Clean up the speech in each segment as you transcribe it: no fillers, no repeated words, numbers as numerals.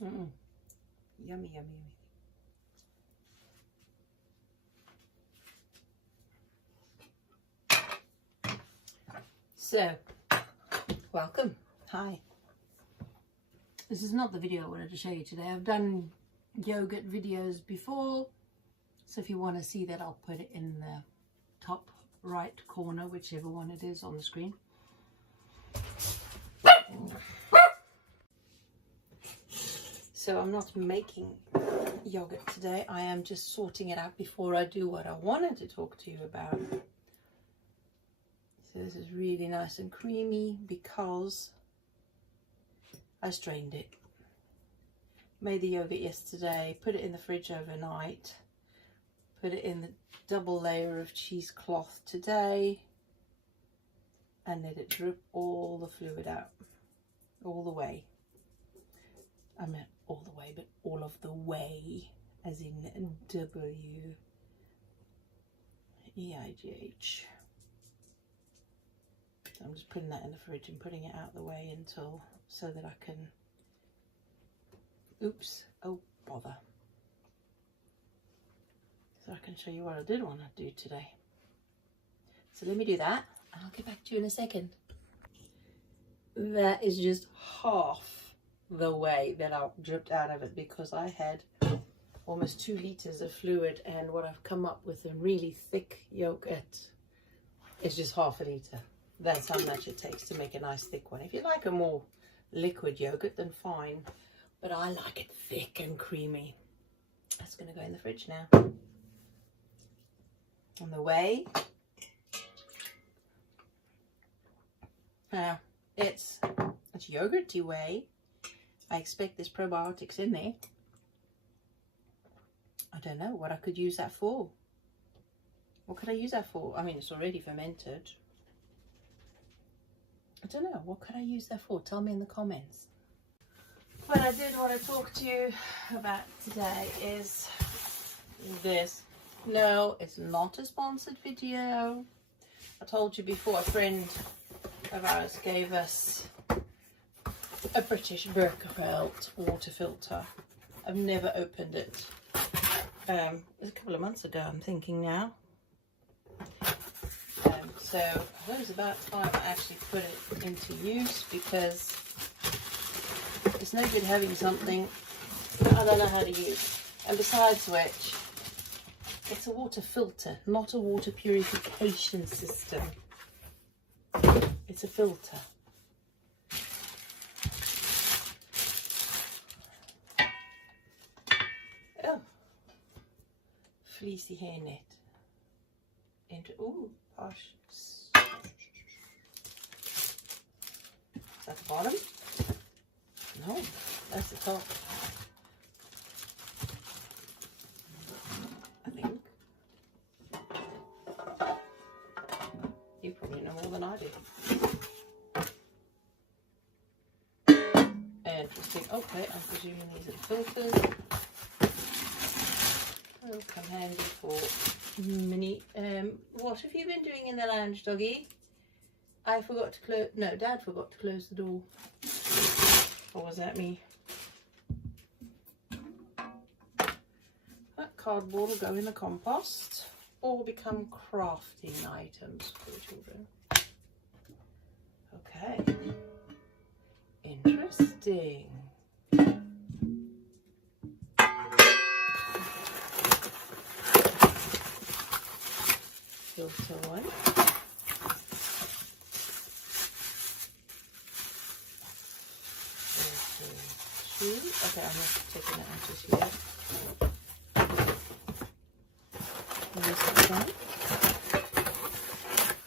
Yummy, yummy, yummy. So, welcome. Hi. This is not the video I wanted to show you today. I've done yogurt videos before, so if you want to see that, I'll put it in the top right corner, whichever one it is on the screen. So I'm not making yogurt today. I am just sorting it out before I do what I wanted to talk to you about. So this is really nice and creamy because I strained it. Made the yogurt yesterday, put it in the fridge overnight, put it in the double layer of cheesecloth today, and let it drip all the fluid out, all the way. I meant all the way, but all of the way, as in W-E-I-G-H. So I'm just putting that in the fridge and putting it out the way until, so that I can, oops, oh bother. So I can show you what I did want to do today. So let me do that, and I'll get back to you in a second. That is just half the way that I dripped out of it, because I had almost 2 liters of fluid, and what I've come up with a really thick yogurt is just half a liter. That's how much it takes to make a nice thick one. If you like a more liquid yogurt, then fine, but I like it thick and creamy. That's going to go in the fridge now. On the way, now it's yogurty whey. I expect there's probiotics in there. I don't know what I could use that for. What could I use that for? I mean, it's already fermented. I don't know. What could I use that for? Tell me in the comments. What I did want to talk to you about today is this. No, it's not a sponsored video. I told you before, a friend of ours gave us a British Berkefeld water filter. I've never opened it. It was a couple of months ago, I'm thinking now. So it was about time I actually put it into use, because it's no good having something I don't know how to use. And besides which, it's a water filter, not a water purification system. It's a filter. Oh, fleecy hairnet. Into, ooh, posh. Is that the bottom? No, that's the top. I think. You probably know more than I do. Interesting. Okay, I'm presuming these are filters. Will come handy for mini. What have you been doing in the lounge, doggy? I forgot to close. No, Dad forgot to close the door. Or was that me? That cardboard will go in the compost or become crafting items for the children. Okay. Interesting. Filter one. Filter 2. Okay, I'm not taking that out just yet. This one.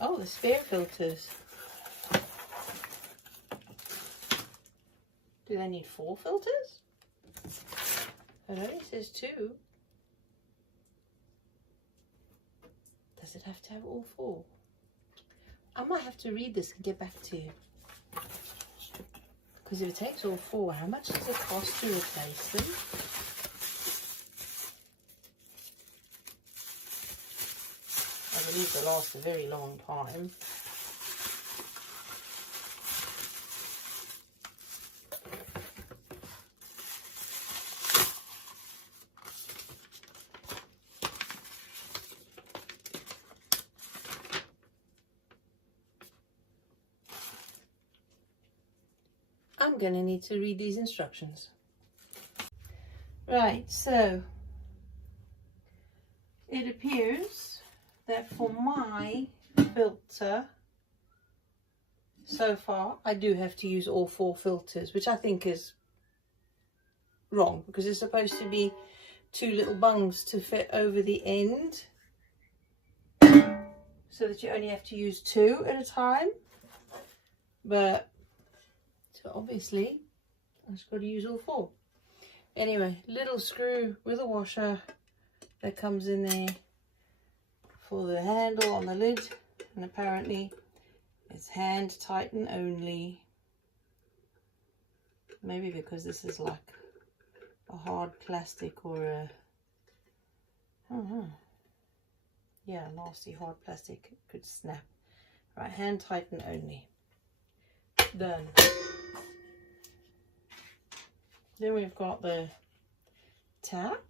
Oh, the spare filters. Do they need 4 filters? It only says 2. Does it have to have all 4? I might have to read this and get back to you. Because if it takes all 4, how much does it cost to replace them? I believe they last a very long time. I'm going to need to read these instructions. Right, so it appears that for my filter so far I do have to use all 4 filters, which I think is wrong because it's supposed to be 2 little bungs to fit over the end so that you only have to use 2 at a time. But so obviously I've just got to use all 4. Anyway, little screw with a washer that comes in there for the handle on the lid, and apparently it's hand tighten only. Maybe because this is like a hard plastic or a, I don't know. Yeah, nasty hard plastic, it could snap. Right, hand tighten only. Done. Then we've got the tap.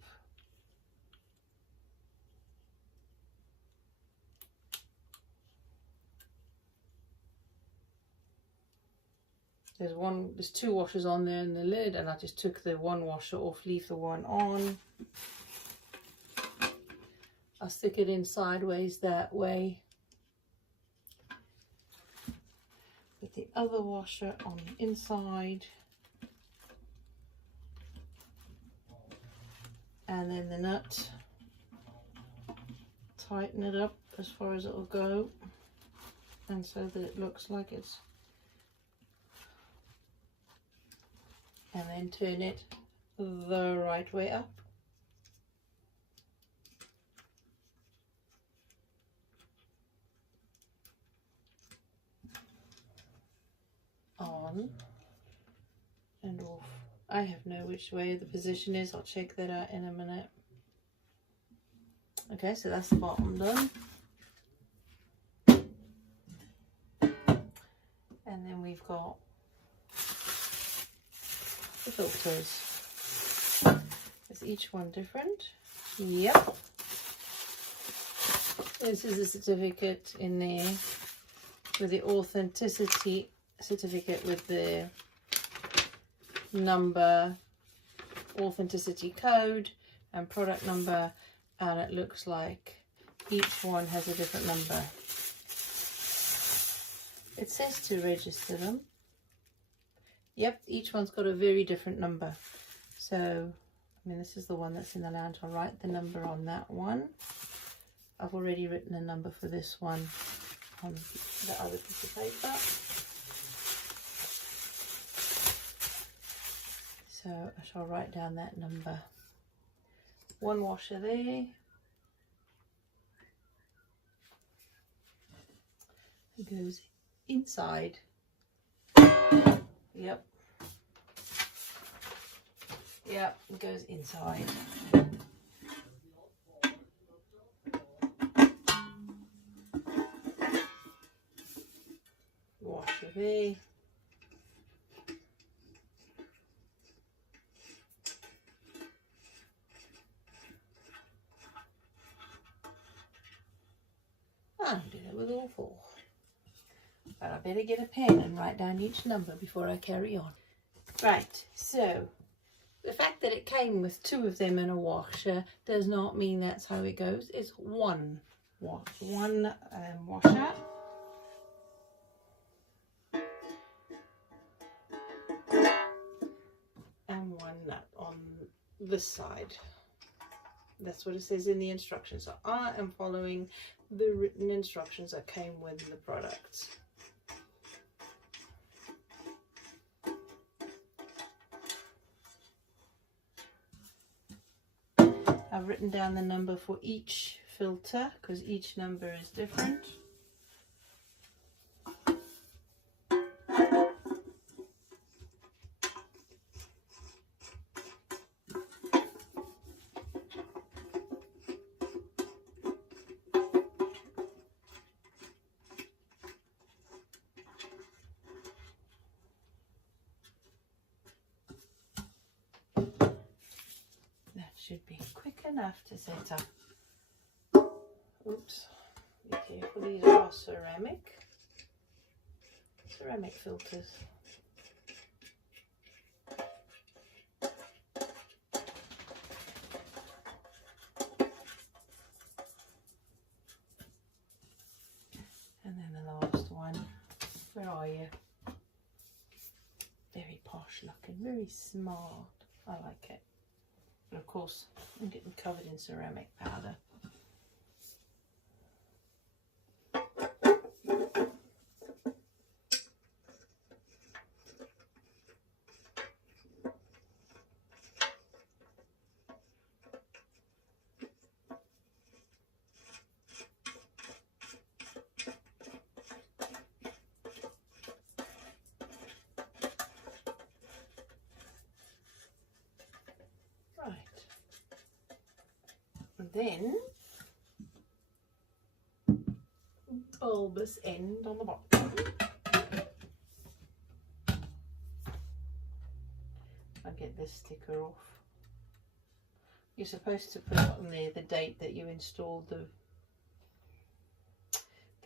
There's 2 washers on there in the lid, and I just took the one washer off, leave the one on. I'll stick it in sideways that way. Put the other washer on the inside. And then the nut. Tighten it up as far as it'll go. And so that it looks like it's, and then turn it the right way up. On and off. I have no which way the position is. I'll check that out in a minute. Okay, so that's the bottom done. And then we've got the filters. Is each one different? Yep. This is a certificate in there with the authenticity certificate with the number, authenticity code and product number, and it looks like each one has a different number. It says to register them. Yep, each one's got a very different number. So, I mean, this is the one that's in the lounge. I'll write the number on that one. I've already written a number for this one on the other piece of paper. So I shall write down that number. One washer there. It goes inside. Yep. Yep, it goes inside. Washer there. I'll do that with all 4. But I better get a pen and write down each number before I carry on. Right, so the fact that it came with 2 of them in a washer does not mean that's how it goes. It's one washer. And one nut on this side. That's what it says in the instructions. So I am following the written instructions that came with the product. I've written down the number for each filter because each number is different. Should be quick enough to set up. Oops, be careful, these are ceramic filters. posh looking, very smart. I like it. But of course, I'm getting covered in ceramic powder. And then bulbous end on the bottom. I'll get this sticker off. You're supposed to put on there the date that you installed the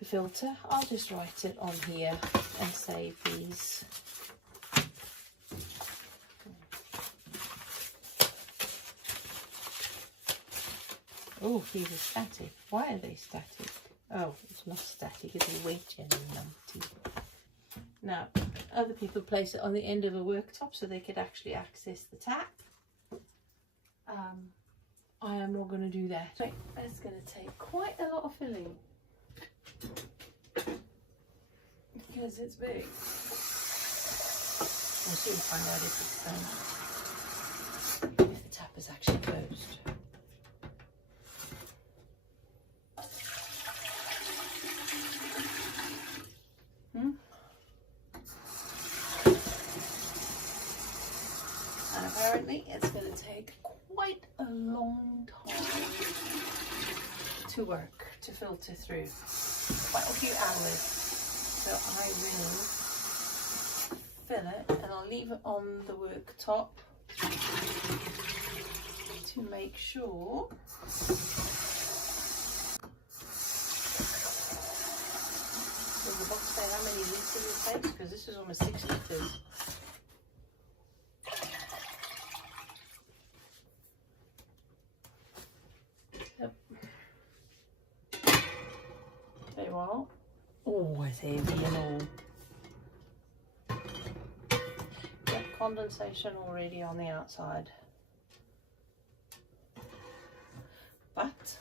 filter. I'll just write it on here and save these. Oh, these are static. Why are they static? Oh, it's not static, it's a weight in numpty. Now, other people place it on the end of a worktop so they could actually access the tap. I am not going to do that. Right, that's going to take quite a lot of filling because it's big. We'll soon find out if the tap is actually closed. And apparently it's going to take quite a long time to work, to filter through. Quite a few hours. So I will fill it and I'll leave it on the worktop to make sure. Does the box say how many litres it takes? Because this is almost 6 litres. Yep. There you are. Oh, it's heavy and all. Yep, condensation already on the outside. But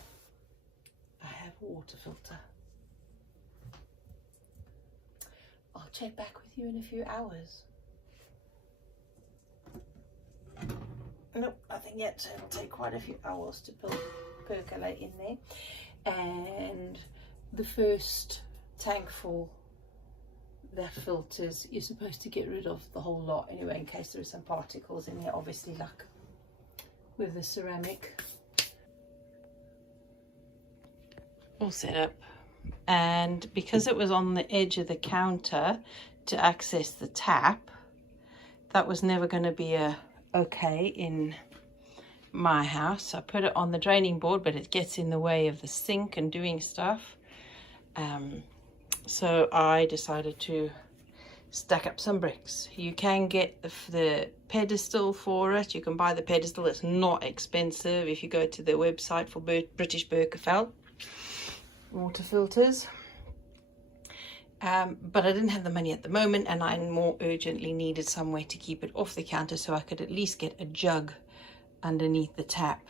I have a water filter. I'll check back with you in a few hours. Nope, nothing yet. So it'll take quite a few hours to percolate in there. And the first tank full that filters, you're supposed to get rid of the whole lot anyway, in case there are some particles in there, obviously, like with the ceramic. All set up. And because it was on the edge of the counter to access the tap, that was never going to be okay in my house. I put it on the draining board, but it gets in the way of the sink and doing stuff. So I decided to stack up some bricks. You can get the pedestal for it. You can buy the pedestal. It's not expensive if you go to the website for British Berkefeld water filters. But I didn't have the money at the moment, and I more urgently needed somewhere to keep it off the counter so I could at least get a jug underneath the tap.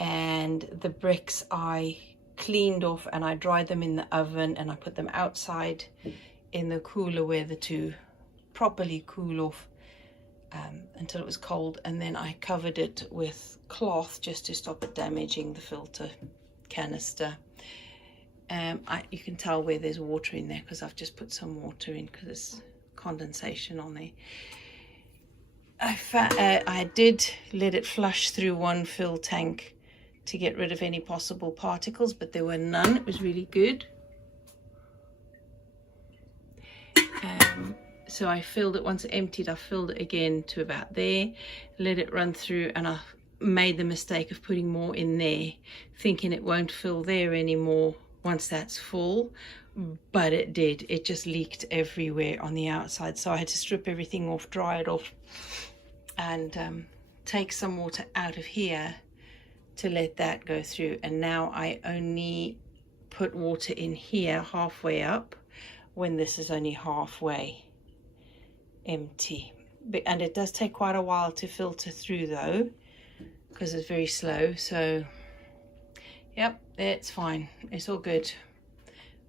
And the bricks I cleaned off and I dried them in the oven, and I put them outside in the cooler weather to properly cool off until it was cold, and then I covered it with cloth just to stop it damaging the filter canister. You can tell where there's water in there because I've just put some water in because there's condensation on there. I did let it flush through one fill tank to get rid of any possible particles, but there were none. It was really good. So I filled it. Once it emptied, I filled it again to about there, let it run through, and I made the mistake of putting more in there, thinking it won't fill there anymore once that's full, but it did. It just leaked everywhere on the outside, so I had to strip everything off, dry it off, and take some water out of here to let that go through. And now I only put water in here halfway up when this is only halfway empty. and it does take quite a while to filter through though, because it's very slow. So yep, it's fine, it's all good.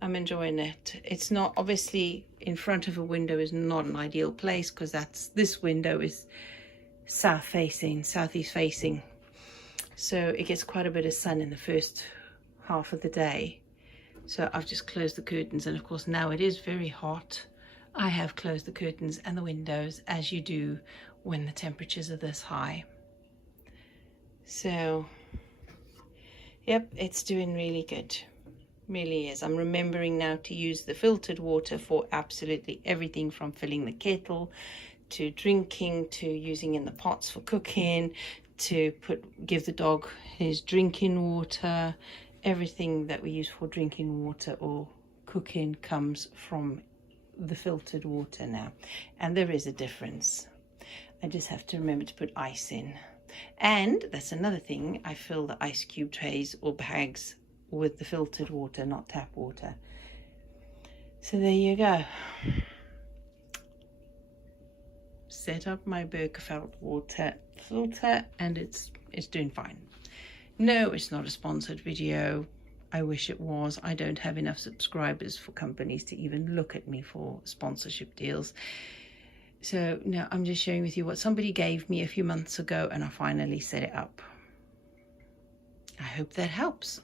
I'm enjoying it. It's not, obviously in front of a window is not an ideal place, because this window is southeast facing, so it gets quite a bit of sun in the first half of the day. So I've just closed the curtains, and of course now it is very hot. I have closed the curtains and the windows, as you do when the temperatures are this high. So yep, it's doing really good, really is. I'm remembering now to use the filtered water for absolutely everything, from filling the kettle to drinking, to using in the pots for cooking, to give the dog his drinking water. Everything that we use for drinking water or cooking comes from the filtered water now, and there is a difference. I just have to remember to put ice in, and that's another thing, I fill the ice cube trays or bags with the filtered water, not tap water. So there you go. Set up my Berkefeld water filter, and it's doing fine. No, it's not a sponsored video. I wish it was. I don't have enough subscribers for companies to even look at me for sponsorship deals. So no, I'm just sharing with you what somebody gave me a few months ago, and I finally set it up. I hope that helps.